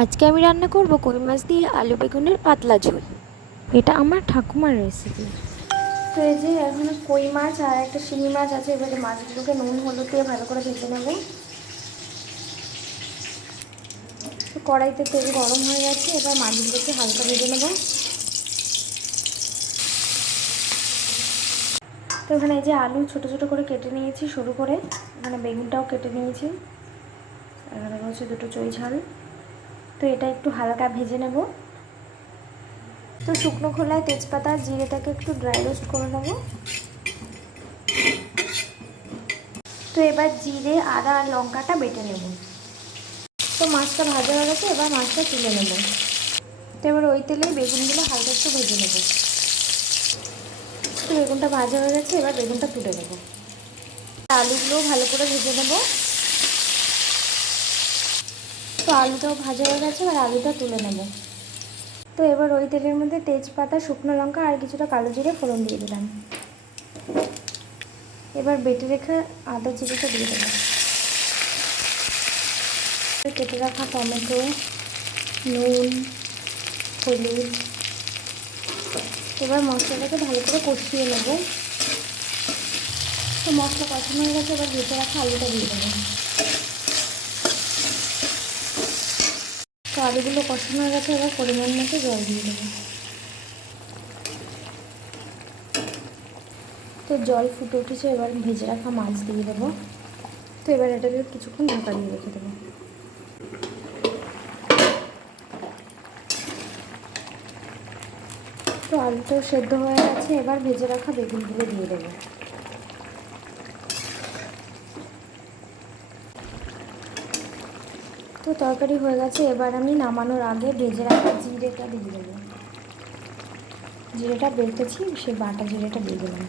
আজকে আমি রান্না করব কই মাছ দিয়ে আলু বেগুনের পাতলা ঝোল। এটা আমার ঠাকুমার রেসিপি। তো এই যে এখন কই মাছ আর একটা শিঙি মাছ আছে, এবারে মাছগুলোকে নুন হলুদ দিয়ে ভালো করে ভেজে নেব। তো কড়াইতে তেল গরম হয়ে গেছে, এবার মাছগুলোকে হালকা ভেজে নেব। তো এখানে এই যে আলু ছোট ছোট করে কেটে নিয়েছি সরু করে, এখানে বেগুনটাও কেটে নিয়েছি, এখানে রয়েছে দুটো চই ঝাল। তো এটা একটু হালকা ভেজে নেব। তো শুকনো খোলায় তেজপাতা আর জিরেটাকে একটু ড্রাই রোস্ট করে নেব। তো এবার জিরে আদা আর লঙ্কাটা বেটে নেব। তো মাছটা ভাজা হয়ে গেছে, এবার মাছটা তুলে নেব। তো এবার ওই তেলেই বেগুনগুলো হালকা একটু ভেজে নেব। তো বেগুনটা ভাজা হয়ে গেছে, এবার বেগুনটা তুলে নেব। আলুগুলোও ভালো করে ভেজে নেব। তো আলুটাও ভাজা হয়ে গেছে, এবার আলুটা তুলে নেব। তো এবার ওই তেলের মধ্যে তেজপাতা, শুকনো লঙ্কা আর কিছুটা কালো জিরে ফোড়ন দিয়ে দিলাম। এবার বেটে রেখে আদা জিরেটা দিয়ে দেবো। কেটে রাখা টমেটো, নুন, হলুদ। এবার মশলাটাকে ভালো করে কষিয়ে নেব। তো মশলা কষানো হয়ে গেছে, এবার ভেজে রাখা আলুটা দিয়ে দেবো। তো আলুগুলো কষানো হয়ে গেছে, এবার পরিমাণ মতো জল দিয়ে দেবো। তো জল ফুটে উঠেছে, এবার ভেজে রাখা মাছ দিয়ে দেবো। তো এবার এটাকে কিছুক্ষণ ঢাকা দিয়ে রেখে দেবো। তো আলুটাও সেদ্ধ হয়ে গেছে, এবার ভেজে রাখা বেগুনগুলো দিয়ে দেবো। তো তরকারি হয়ে গেছে, এবার আমি নামানোর আগে ভেজে রাখা জিরেটা দিয়ে দেবো। জিরেটা বেটেছি, সেই বাটা জিরেটা দিয়ে দিলাম।